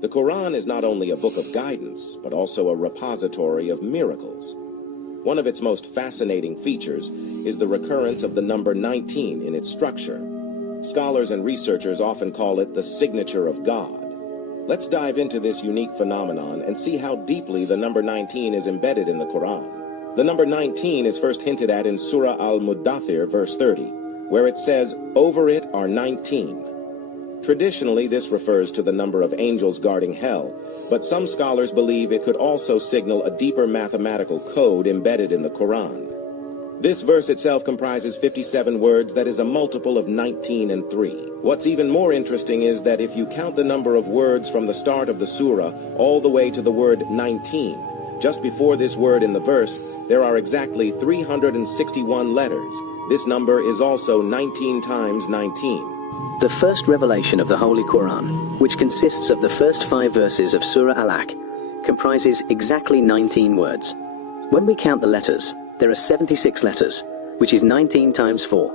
The Quran is not only a book of guidance, but also a repository of miracles. One of its most fascinating features is the recurrence of the number 19 in its structure. Scholars and researchers often call it the signature of God. Let's dive into this unique phenomenon and see how deeply the number 19 is embedded in the Quran. The number 19 is first hinted at in Surah Al-Muddathir, verse 30, where it says, "Over it are 19. Traditionally, this refers to the number of angels guarding hell, but some scholars believe it could also signal a deeper mathematical code embedded in the Quran. This verse itself comprises 57 words, that is a multiple of 19 and 3. What's even more interesting is that if you count the number of words from the start of the surah all the way to the word 19, just before this word in the verse, there are exactly 361 letters. This number is also 19 times 19. The first revelation of the Holy Quran, which consists of the first 5 verses of Surah Al-Alaq, comprises exactly 19 words. When we count the letters, there are 76 letters, which is 19 times 4.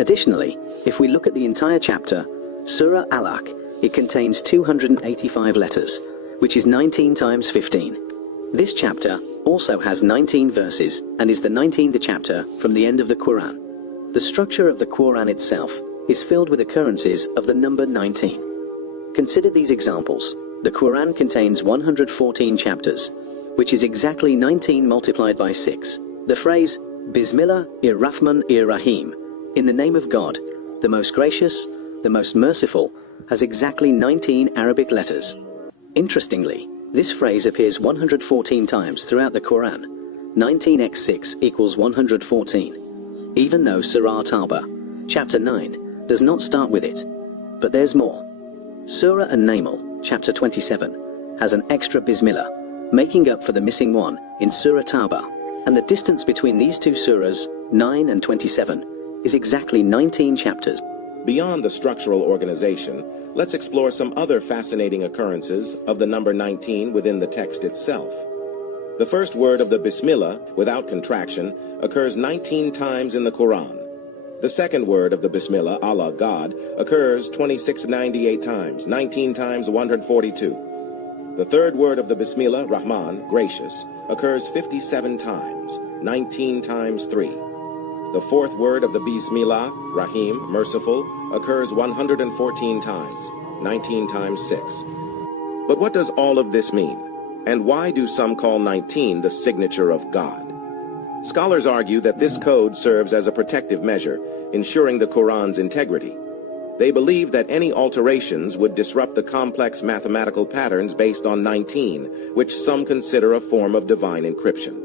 Additionally, if we look at the entire chapter, Surah Al-Alaq, it contains 285 letters, which is 19 times 15. This chapter also has 19 verses and is the 19th chapter from the end of the Quran. The structure of the Quran itself is filled with occurrences of the number 19. Consider these examples. The Quran contains 114 chapters, which is exactly 19 multiplied by 6. The phrase, Bismillah-ir-Rahman-ir-Rahim, in the name of God, the most gracious, the most merciful, has exactly 19 Arabic letters. Interestingly, this phrase appears 114 times throughout the Quran. 19 x 6 equals 114. Even though Surah Tawbah, chapter 9, does not start with it. But there's more. Surah An-Naml, chapter 27, has an extra Bismillah, making up for the missing one in Surah Tawbah, and the distance between these two surahs, 9 and 27, is exactly 19 chapters. Beyond the structural organization, let's explore some other fascinating occurrences of the number 19 within the text itself. The first word of the Bismillah, without contraction, occurs 19 times in the Quran. The second word of the Bismillah, Allah, God, occurs 2698 times, 19 times 142. The third word of the Bismillah, Rahman, gracious, occurs 57 times, 19 times 3. The fourth word of the Bismillah, Rahim, merciful, occurs 114 times, 19 times 6. But what does all of this mean? And why do some call 19 the signature of God? Scholars argue that this code serves as a protective measure, ensuring the Quran's integrity. They believe that any alterations would disrupt the complex mathematical patterns based on 19, which some consider a form of divine encryption.